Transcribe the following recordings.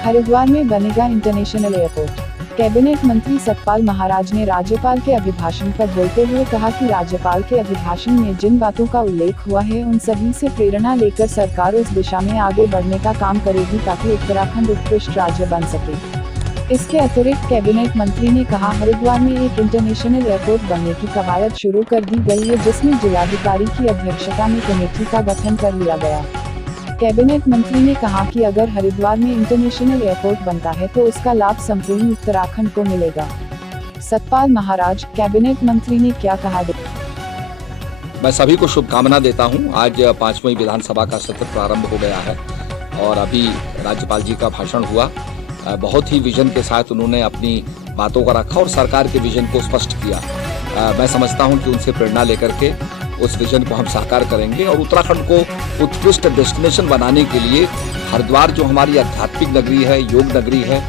हरिद्वार में बनेगा international airport. Cabinet मंत्री सतपाल महाराज ने राज्यपाल के अभिभाषण पर बोलते हुए कहा कि राज्यपाल के अभिभाषण में जिन बातों का उल्लेख हुआ है उन सभी से प्रेरणा लेकर सरकार उस दिशा में आगे बढ़ने का काम करेगी ताकि उत्तराखंड उत्कृष्ट राज्य बन सके। इसके अतिरिक्त कैबिनेट मंत्री ने कहा, हरिद्वार में एक इंटरनेशनल एयरपोर्ट बनने की कवायद शुरू कर दी गई है, जिसमें जिलाधिकारी की अध्यक्षता में कमेटी का गठन कर लिया गया। कैबिनेट मंत्री ने कहा कि अगर हरिद्वार में इंटरनेशनल एयरपोर्ट बनता है तो उसका लाभ संपूर्ण उत्तराखंड को मिलेगा। सतपाल महाराज, कैबिनेट मंत्री ने क्या कहा? मैं सभी को शुभकामना देता हूं। आज 5वीं विधानसभा का सत्र प्रारंभ हो गया है और अभी राज्यपाल जी का भाषण हुआ। बहुत ही विजन के साथ उन्होंने अपनी बातों को रखा और सरकार के विजन को स्पष्ट किया। मैं समझता हूं कि उनसे प्रेरणा लेकर के उस विजन को हम साकार करेंगे और उत्तराखंड को उत्कृष्ट डेस्टिनेशन बनाने के लिए हरिद्वार जो हमारी आध्यात्मिक नगरी है, योग नगरी है,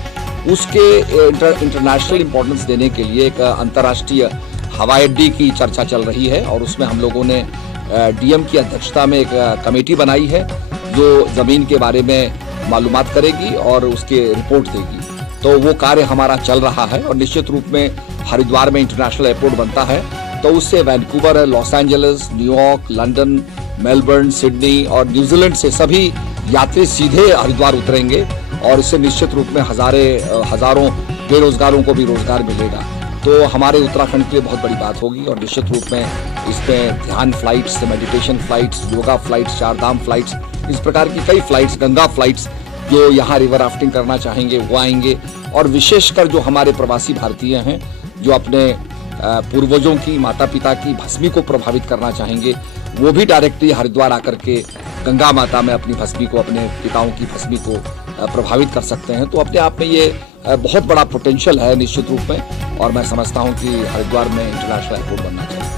उसके इंटरनेशनल इम्पोर्टेंस देने के लिए एक अंतर्राष्ट्रीय हवाई अड्डे की चर्चा चल रही है और उसमें हम लोगों ने डीएम की अध्यक्षता में एक कमेटी बनाई है जो जमीन के बारे में मालूमात करेगी और उसके रिपोर्ट देगी। तो वो कार्य हमारा चल रहा है और निश्चित रूप में हरिद्वार में इंटरनेशनल एयरपोर्ट बनता है तो उससे Vancouver, Los Angeles, New York, London, Melbourne, Sydney और न्यूजीलैंड से सभी यात्री सीधे हरिद्वार उतरेंगे और इससे निश्चित रूप में हजारों बेरोजगारों को भी रोजगार मिलेगा। तो हमारे उत्तराखंड के लिए बहुत बड़ी बात होगी और निश्चित रूप में इसमें ध्यान flights, meditation flights, yoga flights, Chardham flights, इस प्रकार की कई फ्लाइट्स, गंगा फ्लाइट्स जो यहाँ रिवर राफ्टिंग करना चाहेंगे वो आएंगे और विशेषकर जो हमारे प्रवासी भारतीय हैं जो अपने पूर्वजों की, माता पिता की भस्मी को प्रभावित करना चाहेंगे वो भी डायरेक्टली हरिद्वार आकर के गंगा माता में अपनी भस्मी को, अपने पिताओं की भस्मी को प्रभावित कर सकते हैं। तो अपने आप में ये बहुत बड़ा पोटेंशियल है निश्चित रूप में और मैं समझता हूँ कि हरिद्वार में इंटरनेशनल एयरपोर्ट बनना चाहिए।